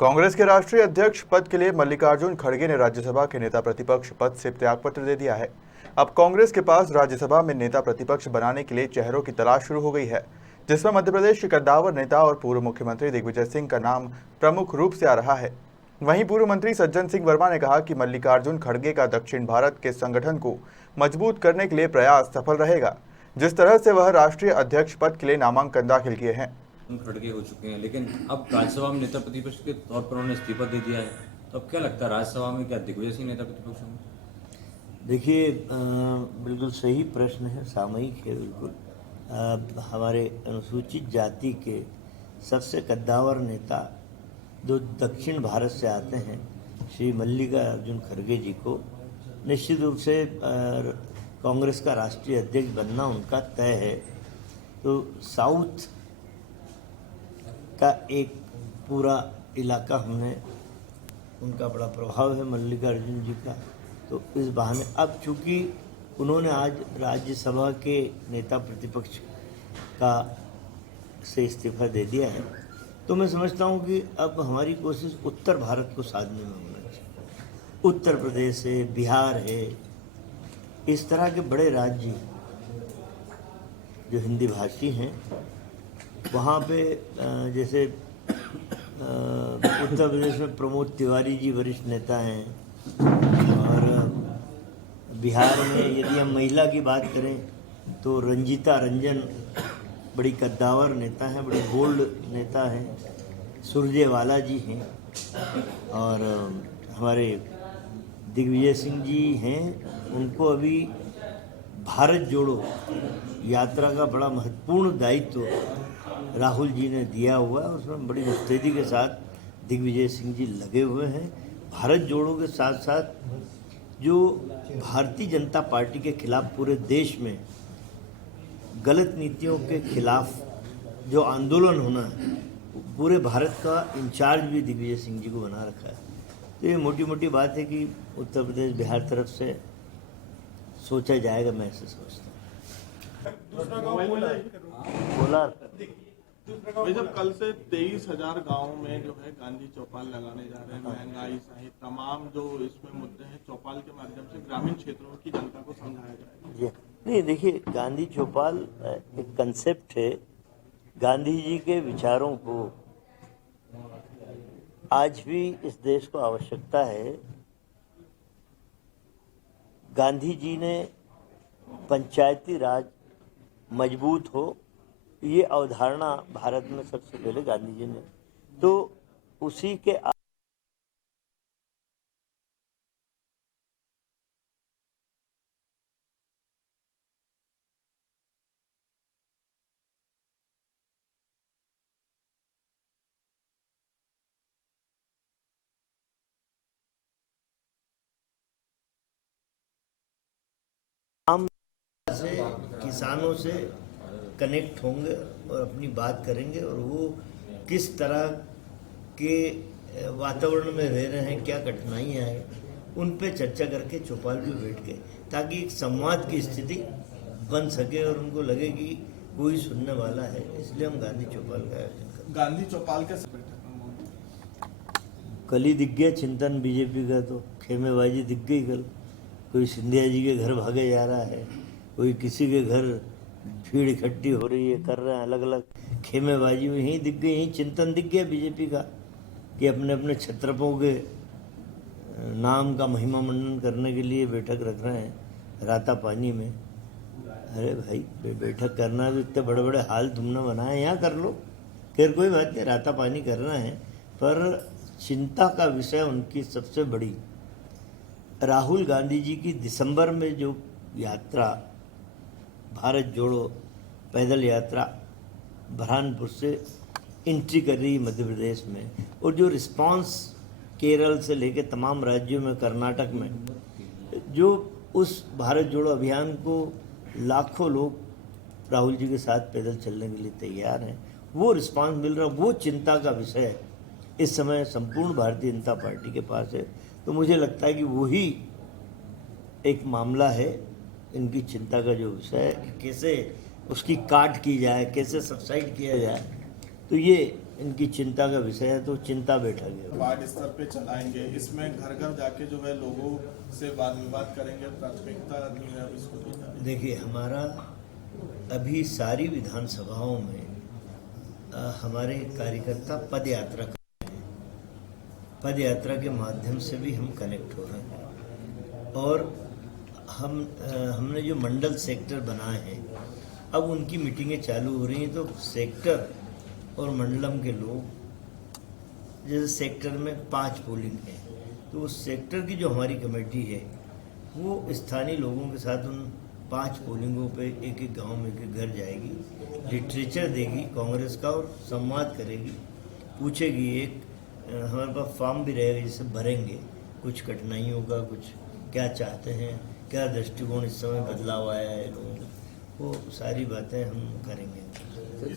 कांग्रेस के राष्ट्रीय अध्यक्ष पद के लिए मल्लिकार्जुन खड़गे ने राज्यसभा के नेता प्रतिपक्ष पद से त्यागपत्र दे दिया है। अब कांग्रेस के पास राज्यसभा में नेता प्रतिपक्ष बनाने के लिए चेहरों की तलाश शुरू हो गई है, जिसमें मध्य प्रदेश के कद्दावर नेता और पूर्व मुख्यमंत्री दिग्विजय सिंह का नाम प्रमुख रूप से आ रहा है। वहीं पूर्व मंत्री सज्जन सिंह वर्मा ने कहा कि मल्लिकार्जुन खड़गे का दक्षिण भारत के संगठन को मजबूत करने के लिए प्रयास सफल रहेगा, जिस तरह से वह राष्ट्रीय अध्यक्ष पद के लिए नामांकन दाखिल किए हैं। खड़गे हो चुके हैं, लेकिन अब राज्यसभा में नेता प्रतिपक्ष के तौर पर उन्होंने इस्तीफा दे दिया है। तो अब क्या लगता है, राज्यसभा में क्या दिग्विजय सिंह नेता प्रतिपक्ष होंगे? देखिए, बिल्कुल सही प्रश्न है, सामयिक है बिल्कुल। हमारे अनुसूचित जाति के सबसे कद्दावर नेता जो दक्षिण भारत से आते हैं, श्री मल्लिकार्जुन खड़गे जी को निश्चित रूप से कांग्रेस का राष्ट्रीय अध्यक्ष बनना उनका तय है। तो साउथ का एक पूरा इलाका हमने, उनका बड़ा प्रभाव है मल्लिकार्जुन जी का। तो इस बहाने अब चूँकि उन्होंने आज राज्यसभा के नेता प्रतिपक्ष का से इस्तीफा दे दिया है, तो मैं समझता हूँ कि अब हमारी कोशिश उत्तर भारत को साधने में होना चाहिए। उत्तर प्रदेश है, बिहार है, इस तरह के बड़े राज्य जो हिंदी भाषी हैं, वहाँ पे जैसे उत्तर प्रदेश में प्रमोद तिवारी जी वरिष्ठ नेता हैं, और बिहार में यदि हम महिला की बात करें तो रंजीता रंजन बड़ी कद्दावर नेता हैं, बड़ी बोल्ड नेता हैं। सुरजेवाला जी हैं, और हमारे दिग्विजय सिंह जी हैं। उनको अभी भारत जोड़ो यात्रा का बड़ा महत्वपूर्ण दायित्व राहुल जी ने दिया हुआ है, उसमें बड़ी मुस्तैदी के साथ दिग्विजय सिंह जी लगे हुए हैं। भारत जोड़ो के साथ साथ जो भारतीय जनता पार्टी के खिलाफ पूरे देश में गलत नीतियों के खिलाफ जो आंदोलन होना है, पूरे भारत का इंचार्ज भी दिग्विजय सिंह जी को बना रखा है। तो ये मोटी मोटी बात है कि उत्तर प्रदेश बिहार तरफ से सोचा जाएगा, मैं ऐसे समझता हूँ। बोला भाई, जब कल से 23,000 गाँव में जो है गांधी चौपाल लगाने जा रहे हैं, महंगाई सहित तमाम जो इसमें मुद्दे हैं, चौपाल के माध्यम से ग्रामीण क्षेत्रों की जनता को समझाया जाएगा। नहीं, देखिए, गांधी चौपाल एक कंसेप्ट है। गांधी जी के विचारों को आज भी इस देश को आवश्यकता है। गांधी जी ने पंचायती राज मजबूत हो, ये अवधारणा भारत में सबसे पहले गांधी जी ने, तो उसी के आम से किसानों से कनेक्ट होंगे और अपनी बात करेंगे, और वो किस तरह के वातावरण में रह रहे हैं, क्या कठिनाइयाँ हैं, उन पे चर्चा करके चौपाल पे बैठ के, ताकि एक संवाद की स्थिति बन सके और उनको लगे कि कोई सुनने वाला है। इसलिए हम गांधी चौपाल का आयोजन करते हैं। गांधी चौपाल के कल ही दिख गया चिंतन बीजेपी का, तो खेमेबाजी दिख गई कल। कोई सिंधिया जी के घर भागे जा रहा है, कोई किसी के घर भीड़ इकट्ठी हो रही है, कर रहे हैं अलग अलग खेमेबाजी में। यहीं दिख गई, यहीं चिंतन दिख गया बीजेपी का कि अपने अपने छत्रपों के नाम का महिमा मंडन करने के लिए बैठक रख रहे हैं राता पानी में। अरे भाई, बैठक करना तो इतने बड़े बड़े हाल तुमने बनाए, यहाँ कर लो, खैर कोई बात नहीं, राता पानी करना है। पर चिंता का विषय उनकी सबसे बड़ी राहुल गांधी जी की दिसंबर में जो यात्रा, भारत जोड़ो पैदल यात्रा बुरहानपुर से एंट्री कर रही मध्य प्रदेश में, और जो रिस्पांस केरल से लेकर तमाम राज्यों में, कर्नाटक में, जो उस भारत जोड़ो अभियान को लाखों लोग राहुल जी के साथ पैदल चलने के लिए तैयार हैं, वो रिस्पांस मिल रहा, वो चिंता का विषय इस समय संपूर्ण भारतीय जनता पार्टी के पास है। तो मुझे लगता है कि वही एक मामला है इनकी चिंता का जो विषय है कि कैसे उसकी काट की जाए, कैसे सबसाइड किया जाए। तो ये इनकी चिंता का विषय है, तो चिंता बैठा गया। वार्ड स्तर पे चलाएंगे, इसमें घर घर जाके जो है लोगों से वाद विवाद करेंगे, प्राथमिकता जो है अब इसको दी जा रही है। देखिए, हमारा अभी सारी विधानसभाओं में हमारे कार्यकर्ता पद यात्रा कर रहे हैं। पद यात्रा के माध्यम से भी हम कनेक्ट हो रहे हैं और हमने जो मंडल सेक्टर बनाए हैं, अब उनकी मीटिंगें चालू हो रही हैं। तो सेक्टर और मंडलम के लोग, जैसे सेक्टर में 5 पोलिंग है, तो उस सेक्टर की जो हमारी कमेटी है वो स्थानीय लोगों के साथ उन 5 पोलिंगों पे एक एक गांव में एक घर जाएगी, लिटरेचर देगी कांग्रेस का और संवाद करेगी, पूछेगी। एक हमारे पास फॉर्म भी रहेगा जिसे भरेंगे, कुछ कठिनाइयों का, कुछ क्या चाहते हैं, क्या दृष्टिकोण इस समय बदलाव आया है लोगों को, वो सारी बातें हम करेंगे।